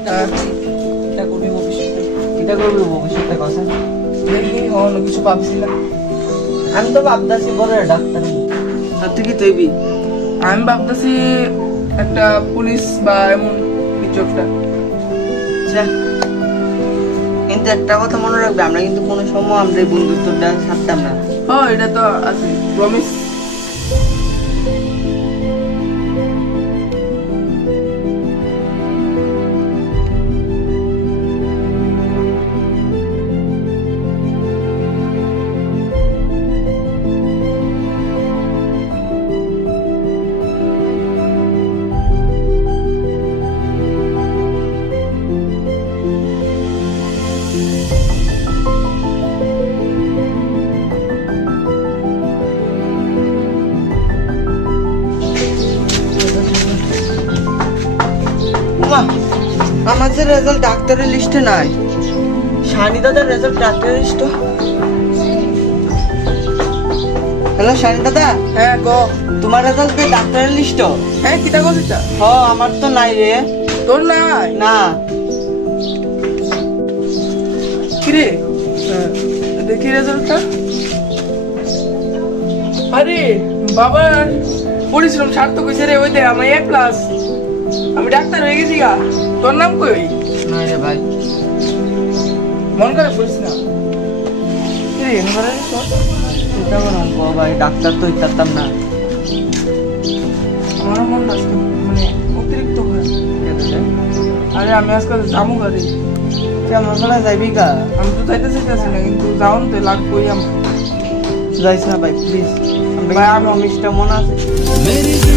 এটা করবি ভবিষ্যতে। এটা করবি ভবিষ্যতে কথা দেখি হন কিছু ভাবছিলাম। আমি তো ভাবতেছি বড় ডাক্তার আর তুই কি তৈবি আমি ভাবতেছি একটা পুলিশ বা এমন কিছু একটা। আচ্ছা কিন্তু একটা কথা মনে রাখবে আমরা কিন্তু কোনো সময় আমরা এই বন্ধুত্বটা ছাড়তাম না হ্যাঁ এটা তো আছে প্রমিস। উমা আমার যে রেজাল্ট ডাক্তারের লিস্টে নাই শানি দাদার রেজাল্ট ডাক্তারের লিস্ট হ্যালো শানি দাদা হ্যাঁ গো। তোমার রেজাল্ট ডাক্তারের লিস্ট হ্যাঁ কিটা করছিস? হ আমার তো নাই রে তোর নাই? না কিরে দেখি রেজাল্টটা। আরে বাবা পরিশ্রম সার্থক হয়েছে রে। ওই দে আমার এ প্লাস, আমি ডাক্তার হয়ে গেছি গা। তোর নাম কই? না রে ভাই মন করে পড়িস না। কিরে এনভারে তোর চিন্তা করলাম ও ভাই ডাক্তার তো ইচ্ছাতাম না আমার মন আজকে মানে অতিরিক্ত হয়। আরে আমি আজকে যাবো গাড়ি। আমার বেলা যাইবি গা আমি তো যাইতে চাইতেছি না কিন্তু যাওন তো লাগবোই আমার। যাইস না ভাই প্লিজ ভাই আমি অমিশটা মনে আছে मेरी